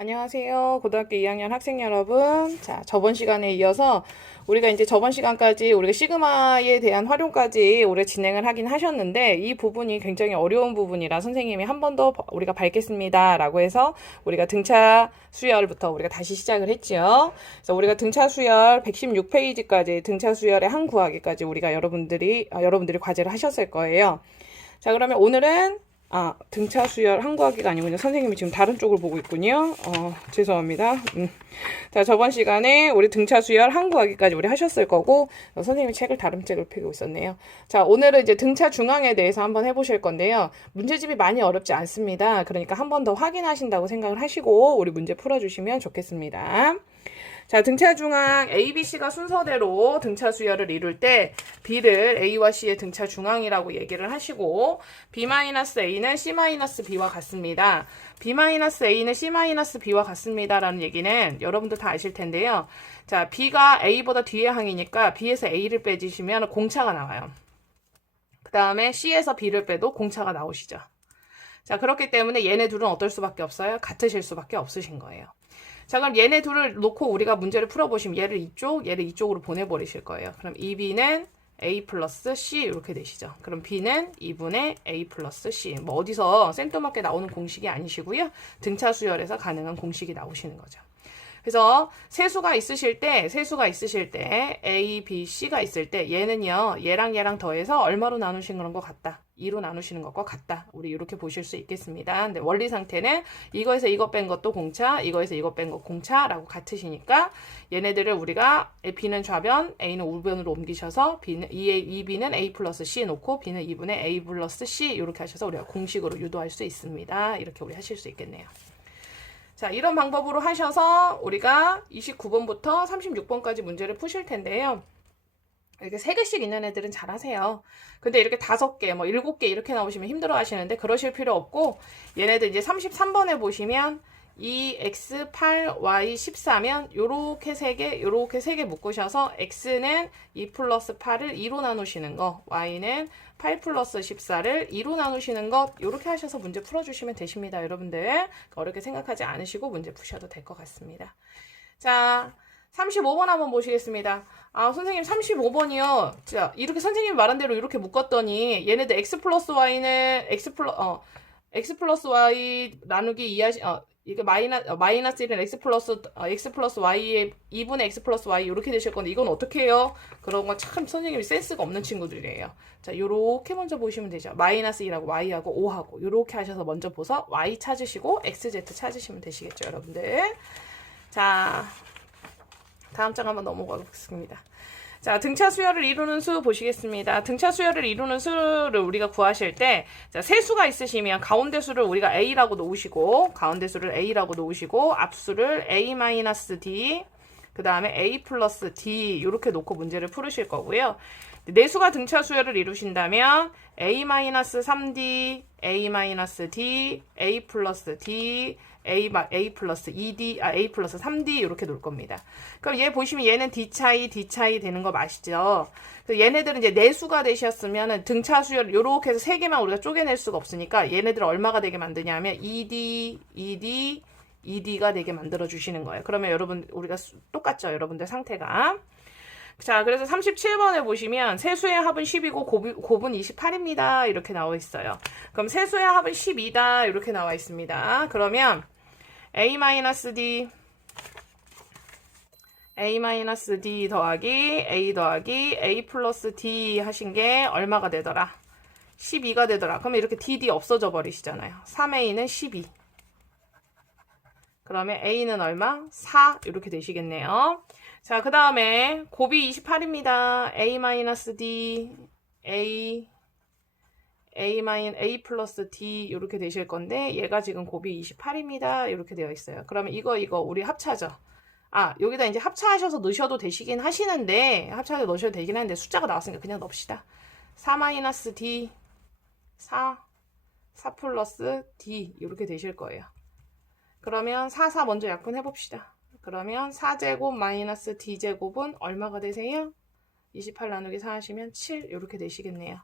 안녕하세요. 고등학교 2학년 학생 여러분. 자, 저번 시간에 이어서 우리가 이제 저번 시간까지 우리가 시그마에 대한 활용까지 우리가 진행을 하긴 하셨는데 이 부분이 굉장히 어려운 부분이라 선생님이 한 번 더 우리가 밟겠습니다. 라고 해서 우리가 등차 수열부터 우리가 다시 시작을 했지요. 그래서 우리가 등차 수열 116페이지까지 등차 수열의 한 구하기까지 우리가 여러분들이 과제를 하셨을 거예요. 자, 그러면 오늘은 등차 수열 한 구하기가 아니군요. 선생님이 지금 다른 쪽을 보고 있군요. 죄송합니다. 자, 저번 시간에 우리 등차 수열 한 구하기까지 우리 하셨을 거고, 선생님이 다른 책을 펴고 있었네요. 자, 오늘은 이제 등차 중앙에 대해서 한번 해보실 건데요. 문제집이 많이 어렵지 않습니다. 그러니까 한 번 더 확인하신다고 생각을 하시고, 우리 문제 풀어주시면 좋겠습니다. 자, 등차 중앙 A, B, C가 순서대로 등차 수열을 이룰 때 B를 A와 C의 등차 중앙이라고 얘기를 하시고 B-A는 C-B와 같습니다. B-A는 C-B와 같습니다. 라는 얘기는 여러분도 다 아실 텐데요. 자, B가 A보다 뒤에 항이니까 B에서 A를 빼주시면 공차가 나와요. 그 다음에 C에서 B를 빼도 공차가 나오시죠. 자, 그렇기 때문에 얘네 둘은 어떨 수밖에 없어요? 같으실 수밖에 없으신 거예요. 자, 그럼 얘네 둘을 놓고 우리가 문제를 풀어보시면 얘를 이쪽으로 보내버리실 거예요. 그럼 이 B는 A 플러스 C 이렇게 되시죠. 그럼 B는 2분의 A 플러스 C. 뭐 어디서 생뚱맞게 나오는 공식이 아니시고요. 등차 수열에서 가능한 공식이 나오시는 거죠. 그래서 세수가 있으실 때 A, B, C가 있을 때 얘는요. 얘랑 더해서 얼마로 나누시는 것 같다. 2로 나누시는 것과 같다. 우리 이렇게 보실 수 있겠습니다. 근데 원리 상태는 이거에서 이거 뺀 것도 공차, 이거에서 이거 뺀 것 공차라고 같으시니까 얘네들을 우리가 B는 좌변, A는 우변으로 옮기셔서 B는 2B는 A 플러스 C 놓고 B는 2분의 A 플러스 C 이렇게 하셔서 우리가 공식으로 유도할 수 있습니다. 이렇게 우리 하실 수 있겠네요. 자, 이런 방법으로 하셔서 우리가 29번부터 36번까지 문제를 푸실 텐데요. 이렇게 3개씩 있는 애들은 잘 하세요. 근데 이렇게 5개, 7개 이렇게 나오시면 힘들어 하시는데 그러실 필요 없고 얘네들 이제 33번에 보시면 2x, 8, y, 14면 요렇게 3개 묶으셔서 x는 2 플러스 8을 2로 나누시는 거, y는 8 플러스 14를 2로 나누시는 것 요렇게 하셔서 문제 풀어주시면 되십니다. 여러분들 어렵게 생각하지 않으시고 문제 푸셔도 될 것 같습니다. 자, 35번 한번 보시겠습니다. 선생님 35번이요. 자, 이렇게 선생님이 말한 대로 이렇게 묶었더니 얘네들 x 플러스 y는 x 플러스 y 나누기 2 이게 마이너스 1은 x 플러스 y의 2분의 x 플러스 y 이렇게 되실 건데 이건 어떻게 해요? 그런 건 참 선생님이 센스가 없는 친구들이에요. 자, 요렇게 먼저 보시면 되죠. 마이너스 1하고 y하고 5하고 요렇게 하셔서 먼저 보서 y 찾으시고 xz 찾으시면 되시겠죠, 여러분들. 자, 다음 장 한번 넘어가 보겠습니다. 자, 등차 수열을 이루는 수 보시겠습니다. 등차 수열을 이루는 수를 우리가 구하실 때, 자, 세 수가 있으시면 가운데 수를 우리가 A라고 놓으시고, 앞수를 A-D, 그 다음에 A 플러스 D, 이렇게 놓고 문제를 풀으실 거고요. 네 수가 등차 수열을 이루신다면, A-3D, A-D, A 플러스 D, A 플러스 2D, A 플러스 3D 이렇게 놓을 겁니다. 그럼 얘 보시면 얘는 D 차이 되는 거 아시죠? 얘네들은 이제 내수가 되셨으면 등차 수열 요렇게 해서 3개만 우리가 쪼개낼 수가 없으니까 얘네들 얼마가 되게 만드냐면 ED가 되게 만들어 주시는 거예요. 그러면 여러분 우리가 똑같죠? 여러분들 상태가. 자, 그래서 37번에 보시면 세수의 합은 10이고 곱은 28입니다. 이렇게 나와 있어요. 그럼 세수의 합은 12다. 이렇게 나와 있습니다. 그러면 A-D 더하기 A 플러스 D 하신 게 얼마가 되더라? 12가 되더라. 그러면 이렇게 DD 없어져 버리시잖아요. 3A는 12. 그러면 A는 얼마? 4 이렇게 되시겠네요. 자, 그 다음에 곱이 28입니다. A-D A 플러스 D 이렇게 되실 건데 얘가 지금 곱이 28입니다. 이렇게 되어 있어요. 그러면 이거 우리 합차죠. 여기다 이제 합차하셔서 넣으셔도 되시긴 하시는데 합차해서 넣으셔도 되긴 하는데 숫자가 나왔으니까 그냥 넣읍시다. 4-D 4 플러스 D 이렇게 되실 거예요. 그러면 4 먼저 약분해 봅시다. 그러면 4제곱 마이너스 D제곱은 얼마가 되세요? 28 나누기 4 하시면 7 이렇게 되시겠네요.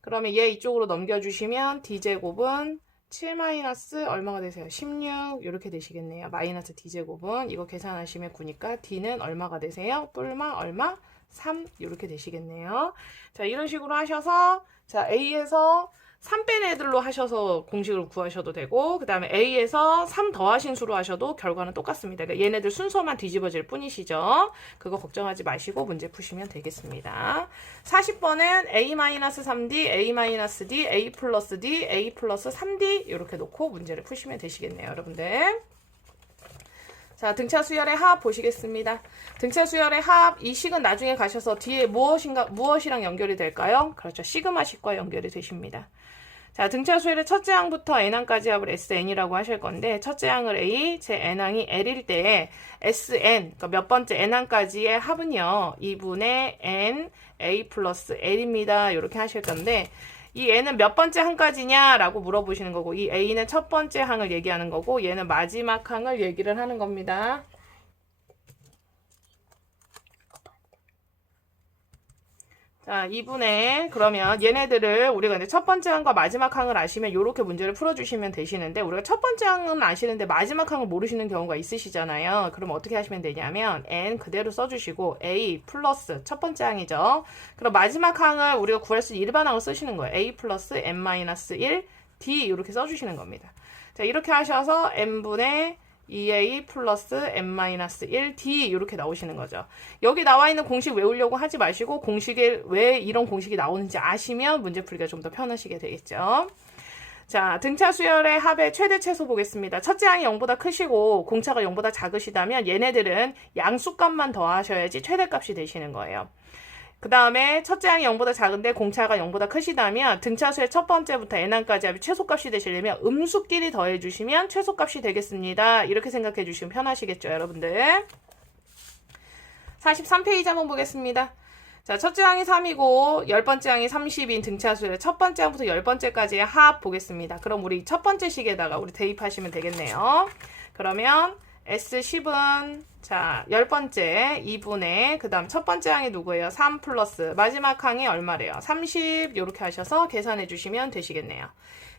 그러면 얘 이쪽으로 넘겨주시면 D제곱은 7 마이너스 얼마가 되세요? 16 이렇게 되시겠네요. 마이너스 d제곱은 이거 계산하시면 9니까 d는 얼마가 되세요? 뿔마 얼마? 3 이렇게 되시겠네요. 자, 이런 식으로 하셔서 자, A에서 3 뺀 애들로 하셔서 공식을 구하셔도 되고 그 다음에 A에서 3 더하신 수로 하셔도 결과는 똑같습니다. 그러니까 얘네들 순서만 뒤집어질 뿐이시죠. 그거 걱정하지 마시고 문제 푸시면 되겠습니다. 40번은 A-3D, A-D, A 플러스 D, A 플러스 3D 이렇게 놓고 문제를 푸시면 되시겠네요. 여러분들. 자, 등차 수열의 합 보시겠습니다. 등차 수열의 합, 이 식은 나중에 가셔서 뒤에 무엇이랑 연결이 될까요? 그렇죠. 시그마식과 연결이 되십니다. 자, 등차 수열의 첫째 항부터 n항까지 합을 SN이라고 하실 건데, 첫째 항을 A, 제 n항이 L일 때 SN, 그러니까 몇 번째 n항까지의 합은요, 2분의 n, A 플러스 L입니다. 이렇게 하실 건데, 이 n은 몇 번째 항까지냐라고 물어보시는 거고, 이 a는 첫 번째 항을 얘기하는 거고, 얘는 마지막 항을 얘기를 하는 겁니다. 자, 2분의 그러면 얘네들을 우리가 이제 첫 번째 항과 마지막 항을 아시면 이렇게 문제를 풀어주시면 되시는데, 우리가 첫 번째 항은 아시는데 마지막 항을 모르시는 경우가 있으시잖아요. 그럼 어떻게 하시면 되냐면 n 그대로 써주시고 a 플러스 첫 번째 항이죠. 그럼 마지막 항을 우리가 구할 수 있는 일반항을 쓰시는 거예요. a 플러스 n-1 d 이렇게 써주시는 겁니다. 자, 이렇게 하셔서 n분의 2a 플러스 n-1 d 이렇게 나오시는 거죠. 여기 나와 있는 공식 외우려고 하지 마시고 공식에 왜 이런 공식이 나오는지 아시면 문제 풀기가 좀 더 편하시게 되겠죠. 자, 등차 수열의 합의 최대 최소 보겠습니다. 첫째 항이 0보다 크시고 공차가 0보다 작으시다면 얘네들은 양수값만 더하셔야지 최대값이 되시는 거예요. 그 다음에 첫째 항이 0보다 작은데 공차가 0보다 크시다면 등차수의 첫 번째부터 n항까지 합이 최소값이 되시려면 음수끼리 더해주시면 최소값이 되겠습니다. 이렇게 생각해 주시면 편하시겠죠, 여러분들. 43페이지 한번 보겠습니다. 자, 첫째 항이 3이고 10번째 항이 30인 등차수의 첫 번째 항부터 10번째까지의 합 보겠습니다. 그럼 우리 첫 번째 식에다가 우리 대입하시면 되겠네요. 그러면 S10은 자 10번째 2분의 그 다음 첫 번째 항이 누구예요? 3 플러스 마지막 항이 얼마래요? 30 이렇게 하셔서 계산해 주시면 되시겠네요.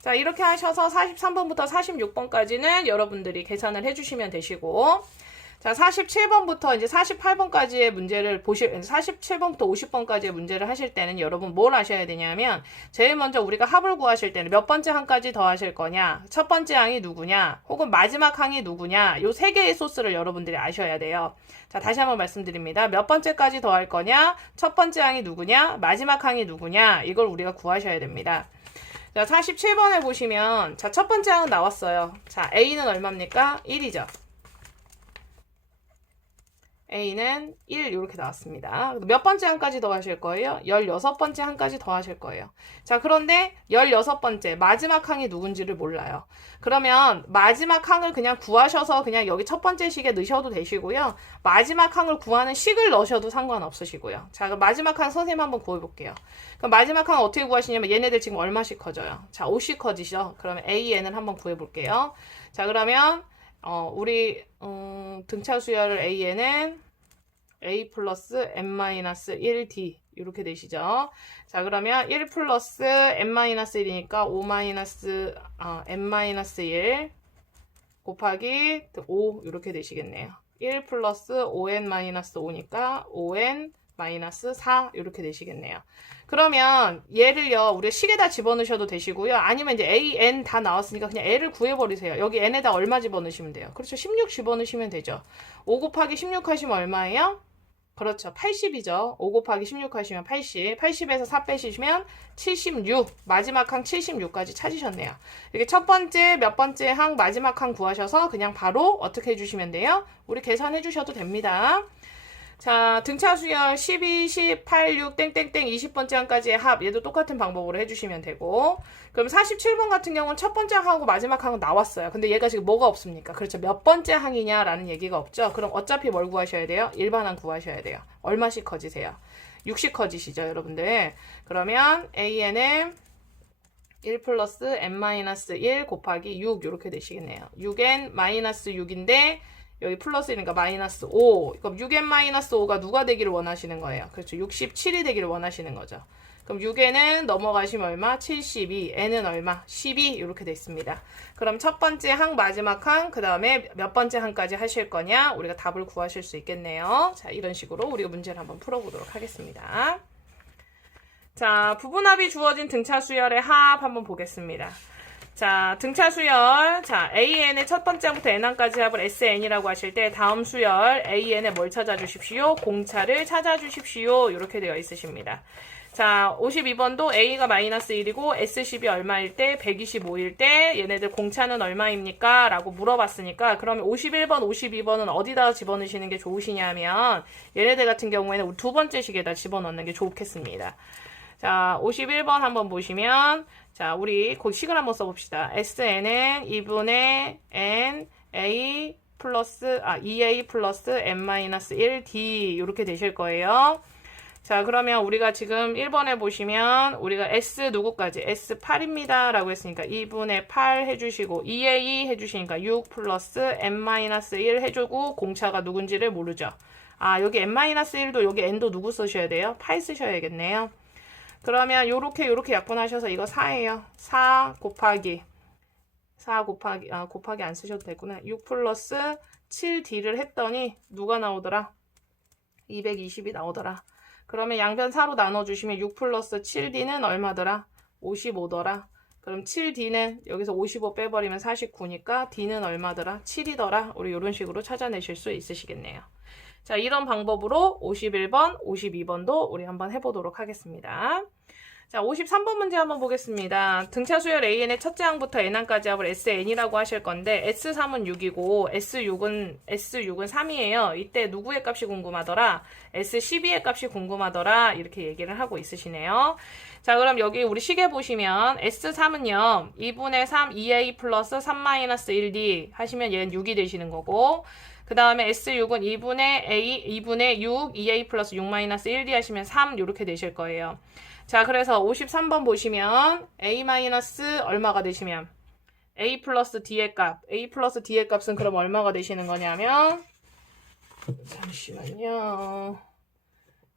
자, 이렇게 하셔서 43번부터 46번까지는 여러분들이 계산을 해주시면 되시고, 자, 47번부터 이제 48번까지의 문제를 47번부터 50번까지의 문제를 하실 때는 여러분 뭘 하셔야 되냐면, 제일 먼저 우리가 합을 구하실 때는 몇 번째 항까지 더하실 거냐, 첫 번째 항이 누구냐, 혹은 마지막 항이 누구냐, 요 세 개의 소스를 여러분들이 아셔야 돼요. 자, 다시 한번 말씀드립니다. 몇 번째까지 더할 거냐, 첫 번째 항이 누구냐, 마지막 항이 누구냐, 이걸 우리가 구하셔야 됩니다. 자, 47번에 보시면, 자, 첫 번째 항은 나왔어요. 자, A는 얼마입니까? 1이죠. A는 1 이렇게 나왔습니다. 몇 번째 항까지 더하실 거예요? 16번째 항까지 더하실 거예요. 자, 그런데 16번째 마지막 항이 누군지를 몰라요. 그러면 마지막 항을 그냥 구하셔서 그냥 여기 첫 번째 식에 넣으셔도 되시고요. 마지막 항을 구하는 식을 넣으셔도 상관없으시고요. 자, 그럼 마지막 항 선생님 한번 구해볼게요. 그럼 마지막 항 어떻게 구하시냐면 얘네들 지금 얼마씩 커져요? 자, 5씩 커지죠? 그러면 AN을 한번 구해볼게요. 자, 그러면 우리 등차 수열을 AN은 A 플러스 n-1d 이렇게 되시죠. 자, 그러면 1 플러스 n-1이니까 5 마이너스 n-1 곱하기 5 이렇게 되시겠네요. 1 플러스 5n-5니까 5n-4 이렇게 되시겠네요. 그러면 얘를요, 우리 식에다 집어넣으셔도 되시고요. 아니면 이제 a, n 다 나왔으니까 그냥 l을 구해버리세요. 여기 n에다 얼마 집어넣으시면 돼요? 그렇죠. 16 집어넣으시면 되죠. 5 곱하기 16 하시면 얼마예요? 그렇죠. 80이죠. 5 곱하기 16 하시면 80. 80에서 4 빼시면 76. 마지막 항 76까지 찾으셨네요. 이렇게 첫 번째, 몇 번째 항, 마지막 항 구하셔서 그냥 바로 어떻게 해주시면 돼요? 우리 계산해 주셔도 됩니다. 자, 등차 수열 12, 10, 8, 6, 땡땡땡 20번째 항까지의 합, 얘도 똑같은 방법으로 해주시면 되고, 그럼 47번 같은 경우는 첫 번째 항하고 마지막 항은 나왔어요. 근데 얘가 지금 뭐가 없습니까? 그렇죠. 몇 번째 항이냐라는 얘기가 없죠. 그럼 어차피 뭘 구하셔야 돼요? 일반항 구하셔야 돼요. 얼마씩 커지세요? 6씩 커지시죠, 여러분들. 그러면 AN은 1 플러스 n-1 곱하기 6 이렇게 되시겠네요. 6n-6인데 여기 플러스니까 마이너스 5. 그럼 6n-5가 누가 되기를 원하시는 거예요? 그렇죠. 67이 되기를 원하시는 거죠. 그럼 6에는 넘어가시면 얼마? 72. n은 얼마? 12. 이렇게 돼 있습니다. 그럼 첫 번째 항, 마지막 항, 그 다음에 몇 번째 항까지 하실 거냐? 우리가 답을 구하실 수 있겠네요. 자, 이런 식으로 우리가 문제를 한번 풀어보도록 하겠습니다. 자, 부분합이 주어진 등차 수열의 합 한번 보겠습니다. 자, 등차 수열. 자, AN의 첫 번째 항부터 N항까지 합을 SN이라고 하실 때 다음 수열 AN에 뭘 찾아주십시오? 공차를 찾아주십시오. 이렇게 되어 있으십니다. 자, 52번도 A가 마이너스 1이고 S10이 얼마일 때? 125일 때 얘네들 공차는 얼마입니까? 라고 물어봤으니까 그러면 51번, 52번은 어디다 집어넣으시는 게 좋으시냐면 얘네들 같은 경우에는 두 번째 식에다 집어넣는 게 좋겠습니다. 자, 51번 한번 보시면 자, 우리 그 식을 한번 써봅시다. SN은 2분의 N A 플러스 2A 플러스 N-1D 이렇게 되실 거예요. 자, 그러면 우리가 지금 1번에 보시면 우리가 S 누구까지? S8입니다. 라고 했으니까 2분의 8 해주시고 2A 해주시니까 6 플러스 N-1 해주고 공차가 누군지를 모르죠. 아, 여기 N-1도 여기 N도 누구 쓰셔야 돼요? 8 쓰셔야겠네요. 그러면 요렇게 약분하셔서 이거 4예요. 4 곱하기 곱하기 안 쓰셔도 되구나. 6 플러스 7D를 했더니 누가 나오더라? 220이 나오더라. 그러면 양변 4로 나눠주시면 6 플러스 7D는 얼마더라? 55더라. 그럼 7D는 여기서 55 빼버리면 49니까 D는 얼마더라? 7이더라. 우리 이런 식으로 찾아내실 수 있으시겠네요. 자, 이런 방법으로 51번, 52번도 우리 한번 해보도록 하겠습니다. 자, 53번 문제 한번 보겠습니다. 등차 수열 AN의 첫째 항부터 N항까지 합을 SN이라고 하실 건데 S3은 6이고 S6은 3이에요. 이때 누구의 값이 궁금하더라? S12의 값이 궁금하더라. 이렇게 얘기를 하고 있으시네요. 자, 그럼 여기 우리 시계 보시면 S3은요. 2분의 3 2A 플러스 3-1D 하시면 얘는 6이 되시는 거고 그 다음에 S6은 2분의 6 2A 플러스 6-1D 하시면 3 이렇게 되실 거예요. 자, 그래서 53번 보시면 A 마이너스 얼마가 되시면 A 플러스 D의 값. A 플러스 D의 값은 그럼 얼마가 되시는 거냐면 잠시만요.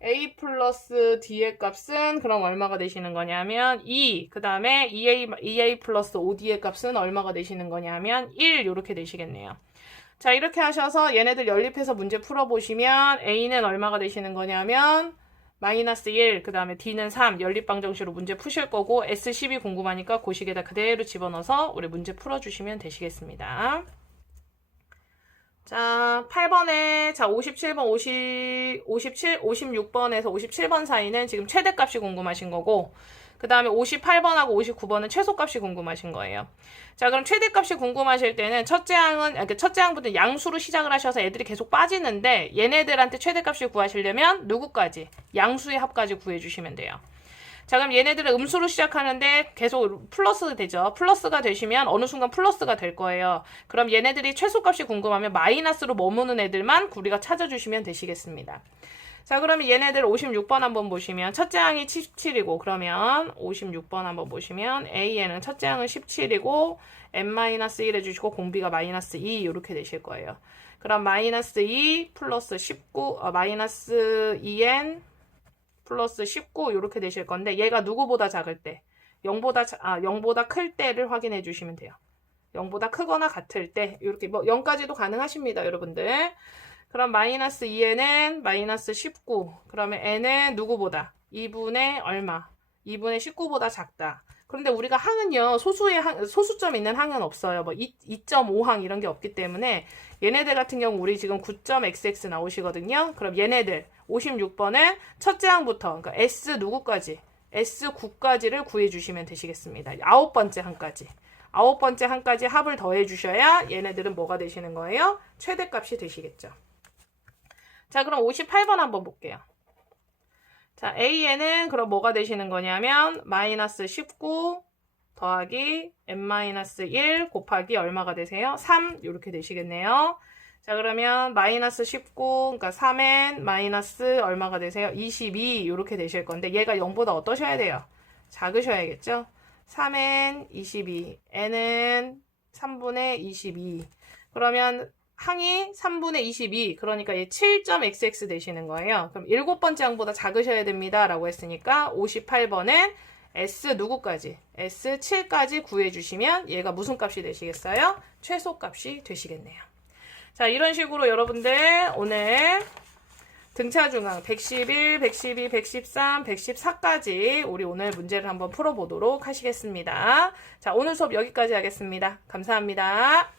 A 플러스 D의 값은 그럼 얼마가 되시는 거냐면 2. 그 다음에 EA 플러스 OD의 값은 얼마가 되시는 거냐면 1 이렇게 되시겠네요. 자, 이렇게 하셔서 얘네들 연립해서 문제 풀어보시면 A는 얼마가 되시는 거냐면 마이너스 1, 그 다음에 D는 3, 연립방정식으로 문제 푸실 거고 S10이 궁금하니까 그 식에다 그대로 집어넣어서 우리 문제 풀어주시면 되시겠습니다. 자, 8번에, 자, 56번에서 57번 사이는 지금 최대값이 궁금하신 거고, 그 다음에 58번하고 59번은 최소값이 궁금하신 거예요. 자, 그럼 최대값이 궁금하실 때는 첫째 항부터 양수로 시작을 하셔서 애들이 계속 빠지는데, 얘네들한테 최대값을 구하시려면 누구까지? 양수의 합까지 구해주시면 돼요. 자, 그럼 얘네들은 음수로 시작하는데 계속 플러스 되죠. 플러스가 되시면 어느 순간 플러스가 될 거예요. 그럼 얘네들이 최소값이 궁금하면 마이너스로 머무는 애들만 우리가 찾아주시면 되시겠습니다. 자, 그러면 얘네들 56번 한번 보시면 첫째 항이 17이고 그러면 56번 한번 보시면 A에는 첫째 항은 17이고 N-1 해주시고 공비가 마이너스 2 이렇게 되실 거예요. 그럼 마이너스 2 플러스 19 마이너스 2N 플러스 19 이렇게 되실 건데 얘가 누구보다 작을 때 0보다 클 때를 확인해 주시면 돼요. 0보다 크거나 같을 때 이렇게 뭐 0까지도 가능하십니다, 여러분들. 그럼 마이너스 2에는 마이너스 19 그러면 n은 누구보다 2분의 얼마 2분의 19보다 작다. 그런데 우리가 항은요 소수점 있는 항은 없어요. 뭐 2.5항 이런 게 없기 때문에 얘네들 같은 경우 우리 지금 9.xx 나오시거든요. 그럼 얘네들 56번은 첫째 항부터 그러니까 S 누구까지 S9까지를 구해주시면 되시겠습니다. 9번째 항까지 9번째 항까지 합을 더해 주셔야 얘네들은 뭐가 되시는 거예요? 최대값이 되시겠죠. 자, 그럼 58번 한번 볼게요. 자, A에는 그럼 뭐가 되시는 거냐면 마이너스 19 더하기 n-1 곱하기 얼마가 되세요? 3 이렇게 되시겠네요. 자, 그러면 마이너스 19 그러니까 3n 마이너스 얼마가 되세요? 22 이렇게 되실 건데 얘가 0보다 어떠셔야 돼요? 작으셔야겠죠? 3n 22 n은 3분의 22 그러면 항이 3분의 22, 그러니까 얘 7.xx 되시는 거예요. 그럼 7번째 항보다 작으셔야 됩니다. 라고 했으니까 58번엔 S 누구까지? S7까지 구해주시면 얘가 무슨 값이 되시겠어요? 최소값이 되시겠네요. 자, 이런 식으로 여러분들 오늘 등차중앙 111, 112, 113, 114까지 우리 오늘 문제를 한번 풀어보도록 하시겠습니다. 자, 오늘 수업 여기까지 하겠습니다. 감사합니다.